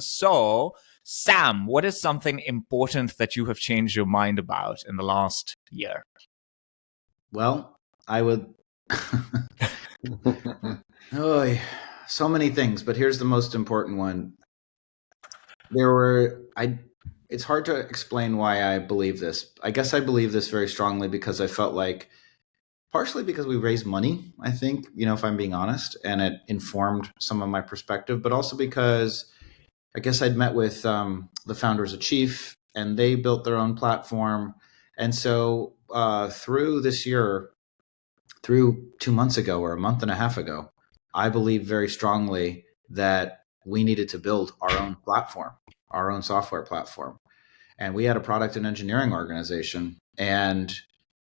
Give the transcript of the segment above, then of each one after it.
So, Sam, what is something important that you have changed your mind about in the last year? Well, I would. Oh, so many things, but here's the most important one. It's hard to explain why I believe this. I guess I believe this very strongly because I felt like, partially because we raised money, I think, if I'm being honest, and it informed some of my perspective, but also because I guess I'd met with the founders of Chief, and they built their own platform. And so through this year, through 2 months ago or a month and a half ago, I believe very strongly that we needed to build our own platform, our own software platform. And we had a product and engineering organization. And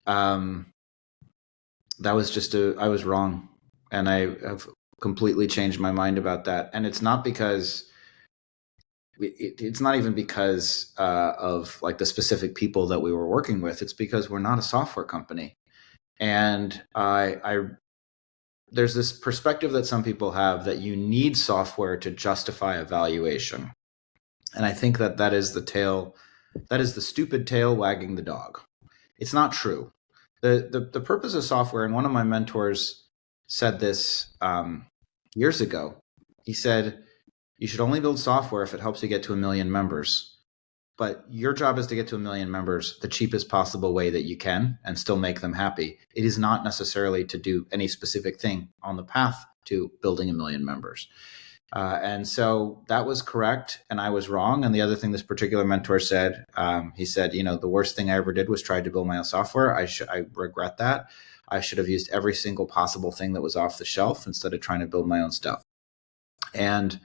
that was I was wrong. And I have completely changed my mind about that. And it's not because it's not even because of like the specific people that we were working with. It's because we're not a software company. And there's this perspective that some people have that you need software to justify a valuation. And I think that is the stupid tail wagging the dog. It's not true. The purpose of software, and one of my mentors said this years ago. He said, you should only build software if it helps you get to 1 million members. But your job is to get to 1 million members the cheapest possible way that you can and still make them happy. It is not necessarily to do any specific thing on the path to building 1 million members. And so that was correct, and I was wrong. And the other thing this particular mentor said, he said, the worst thing I ever did was try to build my own software. I regret that. I should have used every single possible thing that was off the shelf instead of trying to build my own stuff. And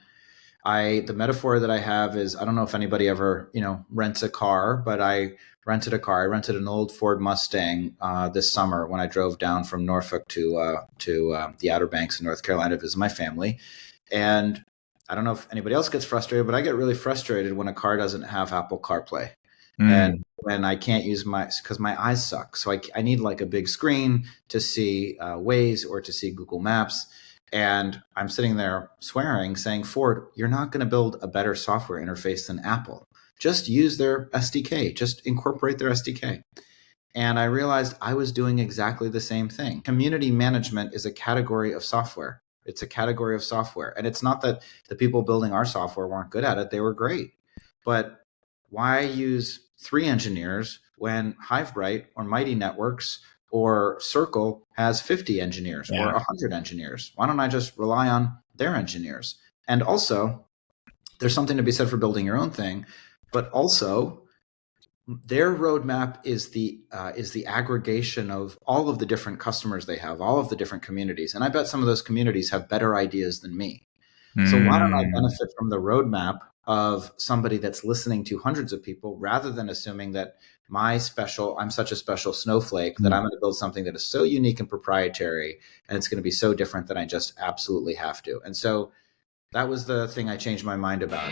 the metaphor that I have is, I don't know if anybody ever, rents a car, but I rented a car. I rented an old Ford Mustang this summer when I drove down from Norfolk to the Outer Banks in North Carolina to visit my family. And I don't know if anybody else gets frustrated, but I get really frustrated when a car doesn't have Apple CarPlay. And when I can't use because my eyes suck. So I need like a big screen to see Waze or to see Google Maps. And I'm sitting there swearing, saying, Ford, you're not going to build a better software interface than Apple. Just use their SDK. Just incorporate their SDK. And I realized I was doing exactly the same thing. Community management is a category of software. It's a category of software. And it's not that the people building our software weren't good at it. They were great. But why use 3 engineers when Hivebright or Mighty Networks or Circle has 50 engineers or 100 engineers? Why don't I just rely on their engineers? And also, there's something to be said for building your own thing, but also their roadmap is the aggregation of all of the different customers they have, all of the different communities. And I bet some of those communities have better ideas than me. So why don't I benefit from the roadmap of somebody that's listening to hundreds of people, rather than assuming that I'm such a special snowflake that I'm going to build something that is so unique and proprietary, and it's going to be so different that I just absolutely have to. And so that was the thing I changed my mind about.